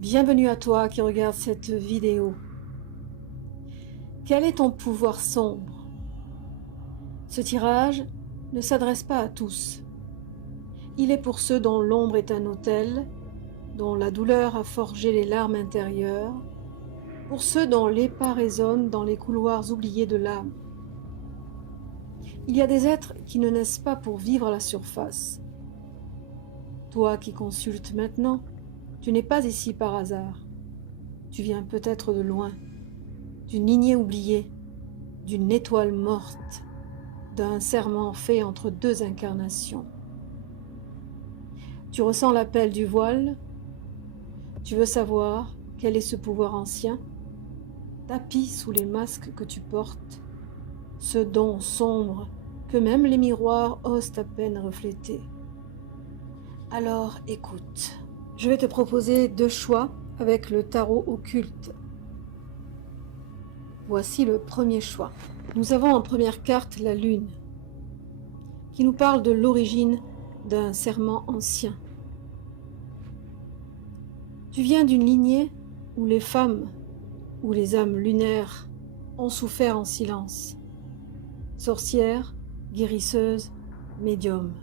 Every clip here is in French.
Bienvenue à toi qui regarde cette vidéo. Quel est ton pouvoir sombre? Ce tirage ne s'adresse pas à tous. Il est pour ceux dont l'ombre est un autel, dont la douleur a forgé les larmes intérieures, pour ceux dont l'épas résonne dans les couloirs oubliés de l'âme. Il y a des êtres qui ne naissent pas pour vivre à la surface. Toi qui consultes maintenant, tu n'es pas ici par hasard. Tu viens peut-être de loin, d'une lignée oubliée, d'une étoile morte, d'un serment fait entre deux incarnations. Tu ressens l'appel du voile. Tu veux savoir quel est ce pouvoir ancien, tapis sous les masques que tu portes, ce don sombre que même les miroirs osent à peine refléter. Alors écoute, je vais te proposer deux choix avec le tarot occulte. Voici le premier choix. Nous avons en première carte la lune, qui nous parle de l'origine d'un serment ancien. Tu viens d'une lignée où les femmes, où les âmes lunaires ont souffert en silence. Sorcières, guérisseuses, médiums.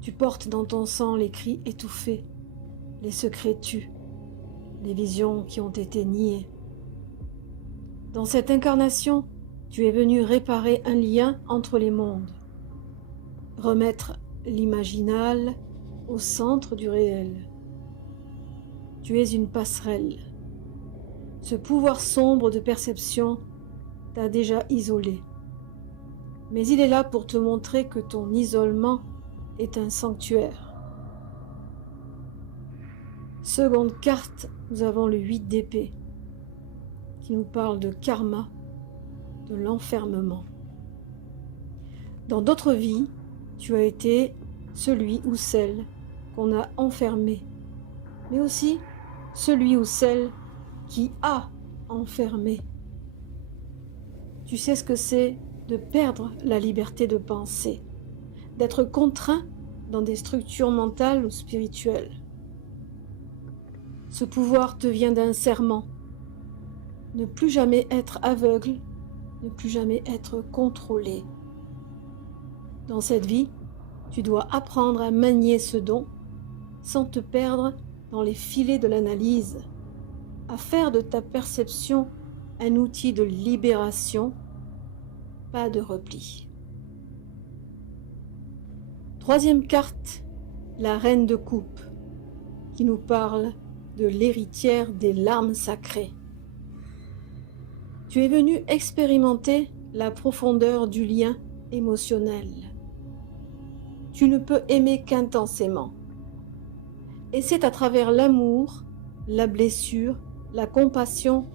Tu portes dans ton sang les cris étouffés, les secrets tus, les visions qui ont été niées. Dans cette incarnation, tu es venu réparer un lien entre les mondes, remettre l'imaginal au centre du réel. Tu es une passerelle. Ce pouvoir sombre de perception t'a déjà isolé. Mais il est là pour te montrer que ton isolement est un sanctuaire. Seconde carte, nous avons le 8 d'épée, qui nous parle de karma, de l'enfermement. Dans d'autres vies, tu as été celui ou celle qu'on a enfermé, mais aussi celui ou celle qui a enfermé. Tu sais ce que c'est de perdre la liberté de penser, d'être contraint dans des structures mentales ou spirituelles. Ce pouvoir te vient d'un serment. Ne plus jamais être aveugle, ne plus jamais être contrôlé. Dans cette vie, tu dois apprendre à manier ce don sans te perdre dans les filets de l'analyse, à faire de ta perception un outil de libération, pas de repli. Troisième carte, la reine de coupe, qui nous parle de l'héritière des larmes sacrées. Tu es venu expérimenter la profondeur du lien émotionnel. Tu ne peux aimer qu'intensément. Et c'est à travers l'amour, la blessure, la compassion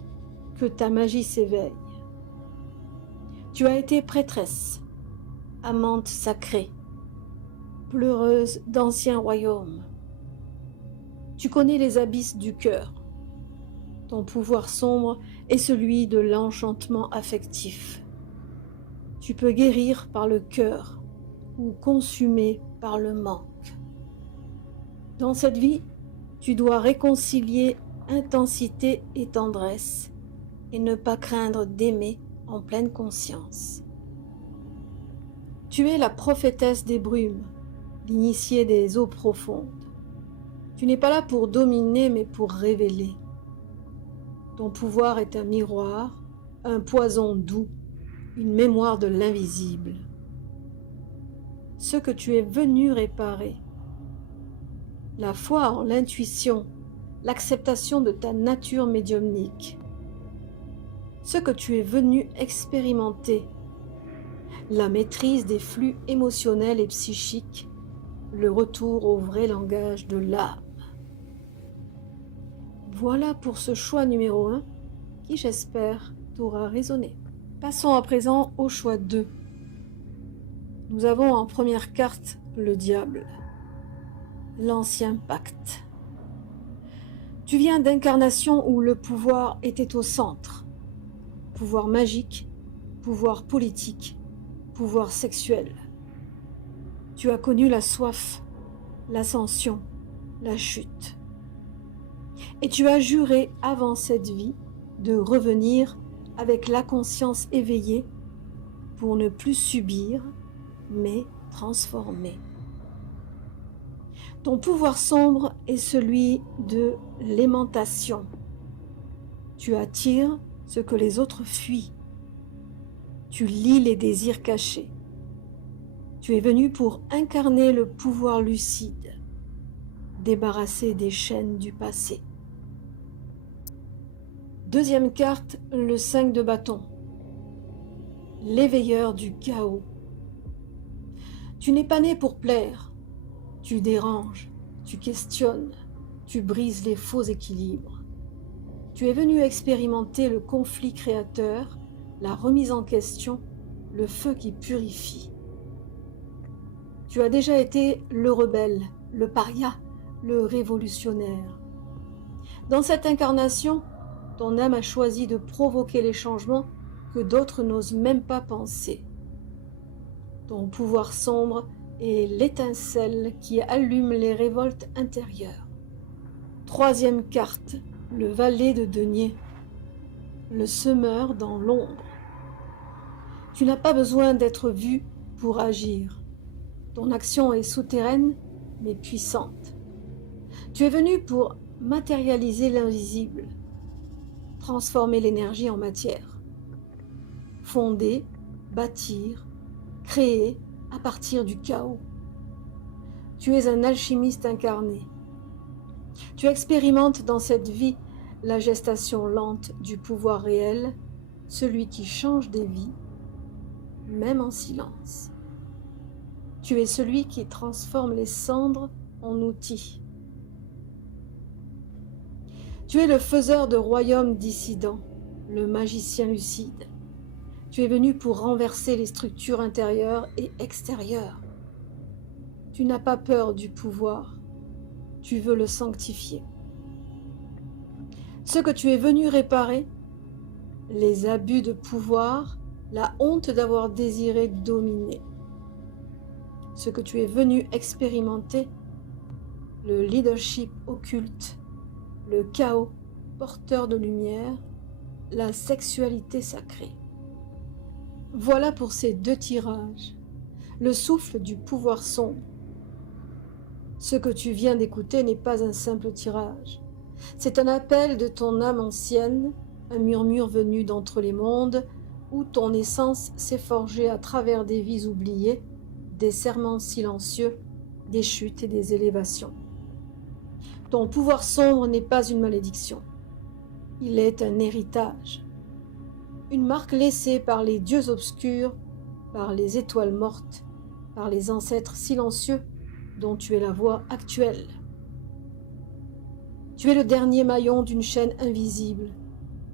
que ta magie s'éveille. Tu as été prêtresse, amante sacrée, pleureuse d'anciens royaumes. Tu connais les abysses du cœur. Ton pouvoir sombre est celui de l'enchantement affectif. Tu peux guérir par le cœur ou consumer par le manque. Dans cette vie, tu dois réconcilier intensité et tendresse et ne pas craindre d'aimer en pleine conscience. Tu es la prophétesse des brumes, l'initiée des eaux profondes. Tu n'es pas là pour dominer mais pour révéler. Ton pouvoir est un miroir, un poison doux, une mémoire de l'invisible. Ce que tu es venu réparer. La foi en l'intuition, l'acceptation de ta nature médiumnique. Ce que tu es venu expérimenter. La maîtrise des flux émotionnels et psychiques, le retour au vrai langage de l'âme. Voilà pour ce choix numéro 1 qui, j'espère, t'aura résonné. Passons à présent au choix 2. Nous avons en première carte le diable, l'ancien pacte. Tu viens d'incarnations où le pouvoir était au centre. Pouvoir magique, pouvoir politique, pouvoir sexuel. Tu as connu la soif, l'ascension, la chute. Et tu as juré avant cette vie de revenir avec la conscience éveillée pour ne plus subir, mais transformer. Ton pouvoir sombre est celui de l'aimantation. Tu attires ce que les autres fuient. Tu lis les désirs cachés. Tu es venu pour incarner le pouvoir lucide, débarrasser des chaînes du passé. Deuxième carte, le 5 de bâton. L'éveilleur du chaos. Tu n'es pas né pour plaire. Tu déranges, tu questionnes, tu brises les faux équilibres. Tu es venu expérimenter le conflit créateur, la remise en question, le feu qui purifie. Tu as déjà été le rebelle, le paria, le révolutionnaire. Dans cette incarnation, ton âme a choisi de provoquer les changements que d'autres n'osent même pas penser. Ton pouvoir sombre est l'étincelle qui allume les révoltes intérieures. Troisième carte, le valet de denier, le semeur dans l'ombre. Tu n'as pas besoin d'être vu pour agir. Ton action est souterraine mais puissante. Tu es venu pour matérialiser l'invisible, transformer l'énergie en matière, fonder, bâtir, créer à partir du chaos. Tu es un alchimiste incarné. Tu expérimentes dans cette vie la gestation lente du pouvoir réel, celui qui change des vies, même en silence. Tu es celui qui transforme les cendres en outils. Tu es le faiseur de royaumes dissidents, le magicien lucide. Tu es venu pour renverser les structures intérieures et extérieures. Tu n'as pas peur du pouvoir, tu veux le sanctifier. Ce que tu es venu réparer, les abus de pouvoir, la honte d'avoir désiré dominer. Ce que tu es venu expérimenter, le leadership occulte, le chaos porteur de lumière, la sexualité sacrée. Voilà pour ces deux tirages, le souffle du pouvoir sombre. Ce que tu viens d'écouter n'est pas un simple tirage. C'est un appel de ton âme ancienne, un murmure venu d'entre les mondes, où ton essence s'est forgée à travers des vies oubliées, des serments silencieux, des chutes et des élévations. Ton pouvoir sombre n'est pas une malédiction. Il est un héritage. Une marque laissée par les dieux obscurs, par les étoiles mortes, par les ancêtres silencieux dont tu es la voix actuelle. Tu es le dernier maillon d'une chaîne invisible,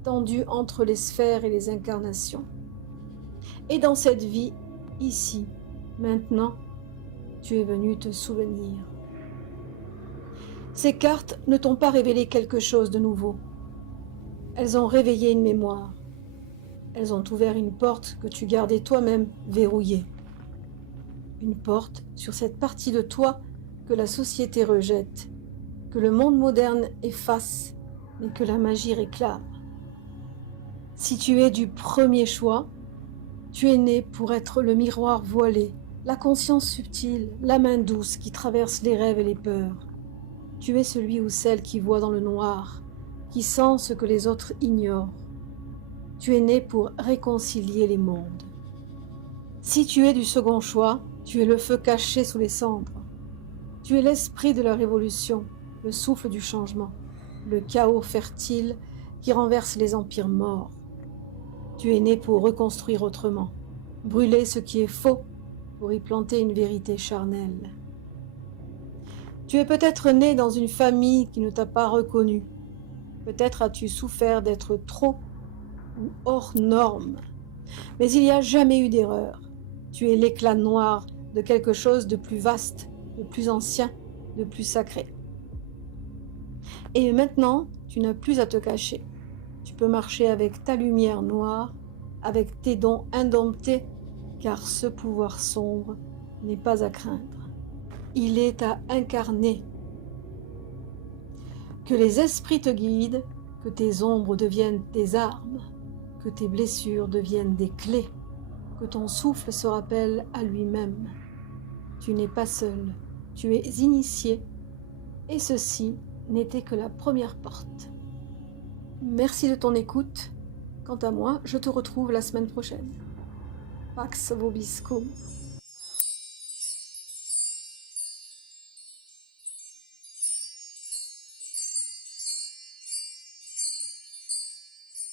tendue entre les sphères et les incarnations. Et dans cette vie, ici, maintenant, tu es venu te souvenir. Ces cartes ne t'ont pas révélé quelque chose de nouveau. Elles ont réveillé une mémoire. Elles ont ouvert une porte que tu gardais toi-même verrouillée. Une porte sur cette partie de toi que la société rejette, que le monde moderne efface, mais que la magie réclame. Si tu es du premier choix, tu es né pour être le miroir voilé, la conscience subtile, la main douce qui traverse les rêves et les peurs. Tu es celui ou celle qui voit dans le noir, qui sent ce que les autres ignorent. Tu es né pour réconcilier les mondes. Si tu es du second choix, tu es le feu caché sous les cendres. Tu es l'esprit de la révolution, le souffle du changement, le chaos fertile qui renverse les empires morts. Tu es né pour reconstruire autrement, brûler ce qui est faux pour y planter une vérité charnelle. Tu es peut-être né dans une famille qui ne t'a pas reconnu. Peut-être as-tu souffert d'être trop ou hors norme. Mais il n'y a jamais eu d'erreur. Tu es l'éclat noir de quelque chose de plus vaste, de plus ancien, de plus sacré. Et maintenant, tu n'as plus à te cacher. Tu peux marcher avec ta lumière noire, avec tes dons indomptés, car ce pouvoir sombre n'est pas à craindre. Il est à incarner. Que les esprits te guident, que tes ombres deviennent tes armes, que tes blessures deviennent des clés, que ton souffle se rappelle à lui-même. Tu n'es pas seul, tu es initié, et ceci n'était que la première porte. Merci de ton écoute. Quant à moi, je te retrouve la semaine prochaine. Pax vobiscum.